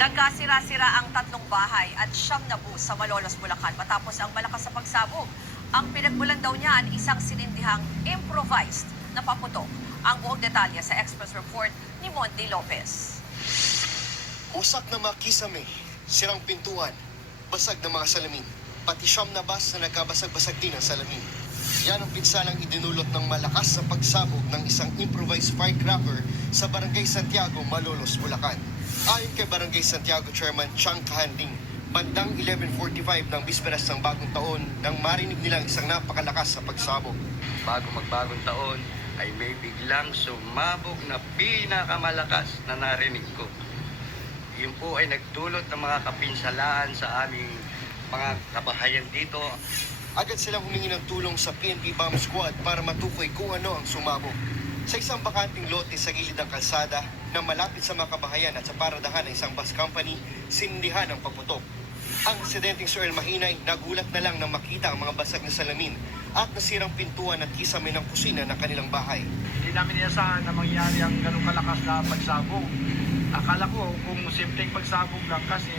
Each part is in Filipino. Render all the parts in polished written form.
Nagkasira-sira ang 3 bahay at 9 na bus sa Malolos, Bulacan matapos ang malakas sa pagsabog. Ang pinagmulan daw niyan isang sinindihang improvised na paputok. Ang buong detalye sa Express Report ni Monty Lopez. Usak na mga kisame, sirang pintuan, basag na mga salamin, pati 9 na bus na nagkabasag-basag din ang salamin. Yan ang pinsalang idinulot ng malakas sa pagsabog ng isang improvised firecracker sa Barangay Santiago, Malolos, Bulacan. Ayon kay Barangay Santiago Chairman Chang Kahanding, bandang 11:45 ng bisperas ng bagong taon nang marinig nilang isang napakalakas sa pagsabog. Bago magbagong taon ay may biglang sumabog na pinakamalakas na narinig ko. Yun po ay nagdulot ng mga kapinsalaan sa aming mga kabahayan dito. Agad silang humingi ng tulong sa PNP Bomb Squad para matukoy kung ano ang sumabog. Sa isang bakanting lote sa gilid ng kalsada na malapit sa mga kabahayan at sa paradahan ng isang bus company, sinindihan ang paputok. Ang residenteng Sir El Mahinay nagulat na lang nang makita ang mga basag na salamin at nasirang pintuan at kisame ng kusina ng kanilang bahay. Hindi namin inasahan na mangyari ang ganong kalakas na pagsabog. Akala ko kung simpleng pagsabog lang kasi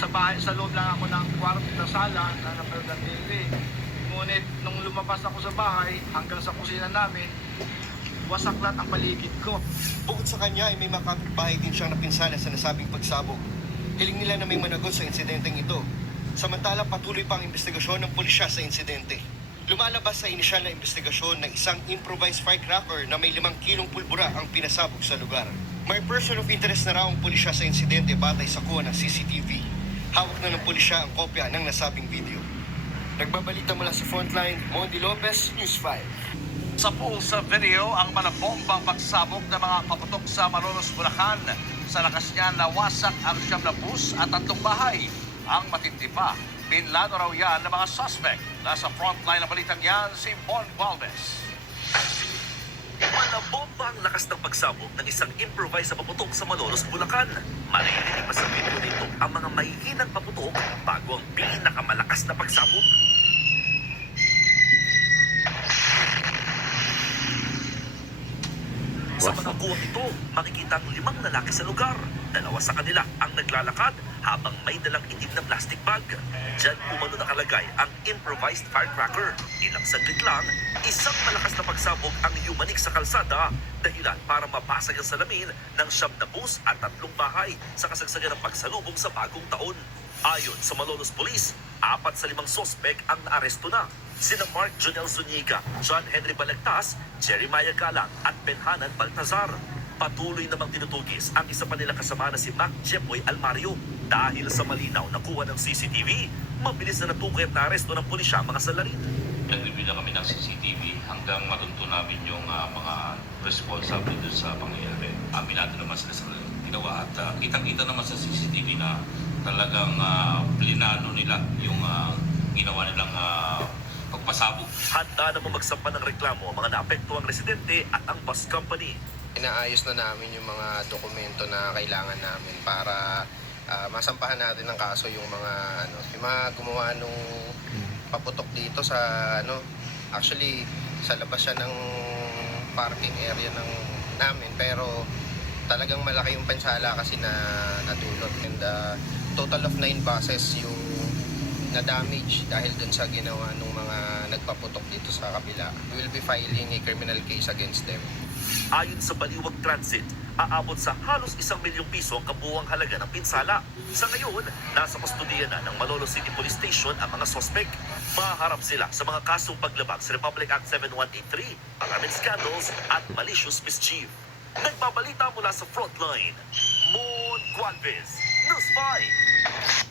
sa bahay, sa loob lang ako ng kwarto na sala na napanood ng TV. Ngunit nung lumabas ako sa bahay hanggang sa kusina namin, wasak lahat ang paligid ko. Bukod sa kanya ay may mga kapitbahay din siyang napinsala sa nasabing pagsabog. Hiling nila na may managot sa insidenteng ito. Samantala patuloy pa ang investigasyon ng pulisya sa insidente. Lumalabas sa inisyal na investigasyon na isang improvised firecracker na may 5 kilong pulbura ang pinasabog sa lugar. May person of interest na raw ang pulisya sa insidente batay sa kuha ng CCTV. Hawak na ng pulisya ang kopya ng nasabing video. Nagbabalita mula sa Frontline, Monty Lopez, News 5. Sa pool sa video ang malabombang pagsabog ng mga paputok sa Malolos, Bulacan. Sa lakas niya nawasak ang 9 na bus at 3 bahay. Ang matindi pa, pinlano raw yan ng mga suspect. Nasa frontline ng balitang yan si Bon Valdes. Malabomba ang lakas ng pagsabog ng isang improvised na paputok sa Malolos, Bulacan. Maririnig pa sa video nito ang mga mahihinang paputok bago ang pinakamalakas na pagsabog. Sa mga kuwang ito, makikita ang 5 lalaki sa lugar. 2 sa kanila ang naglalakad habang may dalang itim na plastic bag. Diyan umano nakalagay ang improvised firecracker. Ilang saglit lang, isang malakas na pagsabog ang yumanik sa kalsada dahilan para mabasag ang salamin ng 9 na bus at 3 bahay sa kasagsagan ng pagsalubong sa bagong taon. Ayon sa Malolos Police, 4 sa 5 sospek ang naaresto na. Sina Mark Jonel Zuniga, John Henry Balagtas, Jeremiah Galang at Benhanan Baltazar. Patuloy namang tinutugis ang isa pa nilang kasama na si Mac Jepoy Almario. Dahil sa malinaw na kuha ng CCTV, mabilis na natukoy at naaresto ng pulisya ang mga salarin. Nag-review na kami ng CCTV hanggang matunto namin yung mga responsible doon sa pangyayari. Aminado naman sila sa ginawa at kitang-kita naman sa CCTV na talagang plinano nila yung ginawa nilang pagpasabog. Handa namang magsampa ng reklamo ang mga naapektuhang residente at ang bus company. Inaayos na namin yung mga dokumento na kailangan namin para masampahan natin ng kaso yung mga gumawa nung paputok dito sa actually sa labas siya ng parking area namin pero talagang malaki yung pansala kasi na nadulot and total of 9 buses yung na-damage dahil dun sa ginawa ng mga nagpaputok dito sa kabila. We will be filing a criminal case against them. Ayon sa Baliwag Transit, aabot sa halos 1 milyong piso ang kabuuang halaga ng pinsala. Sa ngayon, nasa kustudiya na ng Malolos City Police Station ang mga sospek. Maharap sila sa mga kasong paglabag sa Republic Act 7183, maraming scandals at malicious mischief. Nagbabalita mula sa Frontline, Mon Gualvez, News 5.